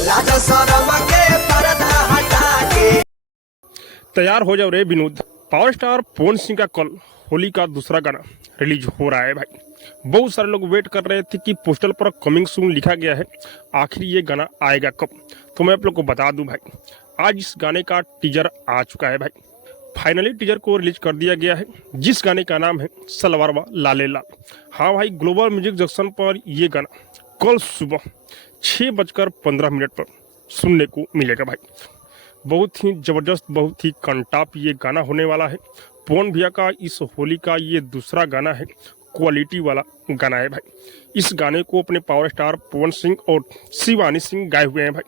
लाज शरम के पर्दा हटा के। तैयार हो जाओ रे विनोद। पावर स्टार पवन सिंह का कल होली का दूसरा गाना रिलीज हो रहा है भाई। बहुत सारे लोग वेट कर रहे थे कि पोस्टर पर कमिंग सून लिखा गया है, आखिर ये गाना आएगा कब। तो मैं आप लोग को बता दूं भाई, आज इस गाने का टीजर आ चुका है भाई। फाइनली टीजर को रिलीज कर दिया गया है, जिस गाने का नाम है सलवारवा लाले लाल। हाँ भाई, ग्लोबल म्यूजिक जंक्शन पर ये गाना कल सुबह 6:15 पर सुनने को मिलेगा भाई। बहुत ही ज़बरदस्त, बहुत ही कंटाप ये गाना होने वाला है। पवन भैया का इस होली का ये दूसरा गाना है, क्वालिटी वाला गाना है भाई। इस गाने को अपने पावर स्टार पवन सिंह और शिवानी सिंह गाए हुए हैं भाई।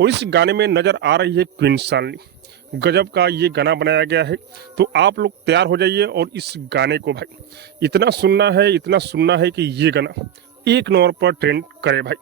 और इस गाने में नज़र आ रही है क्वीन शालिनी। गजब का ये गाना बनाया गया है। तो आप लोग तैयार हो जाइए और इस गाने को भाई इतना सुनना है कि ये गाना 1 नंबर पर ट्रेंड करे भाई।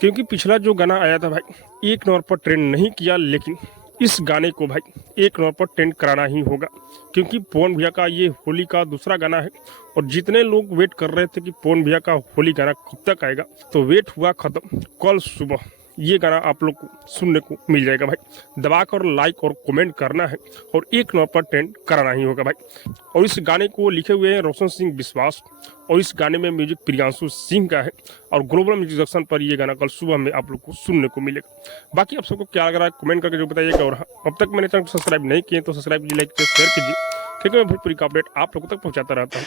क्योंकि पिछला जो गाना आया था भाई 1 नंबर पर ट्रेंड नहीं किया, लेकिन इस गाने को भाई 1 नंबर पर ट्रेंड कराना ही होगा। क्योंकि पवन भैया का ये होली का दूसरा गाना है। और जितने लोग वेट कर रहे थे कि पवन भैया का होली गाना कब तक आएगा, तो वेट हुआ खत्म। कल सुबह ये गाना आप लोग को सुनने को मिल जाएगा भाई। दबाकर लाइक और कमेंट करना है और 1 नंबर पर ट्रेंड कराना ही होगा भाई। और इस गाने को लिखे हुए हैं रोशन सिंह विश्वास, और इस गाने में म्यूजिक प्रियांशु सिंह का है। और ग्लोबल म्यूजिक जंक्शन पर ये गाना कल सुबह में आप लोग को सुनने को मिलेगा। बाकी आप सबको क्या लग रहा है कमेंट करके जो बताइएगा। और अब तक मैंने चैनल को सब्सक्राइब नहीं किए तो सब्सक्राइब कीजिए, लाइक कीजिए, शेयर कीजिए, क्योंकि मैं भोजपुरी का अपडेट आप लोगों तक पहुंचाता रहता हूँ।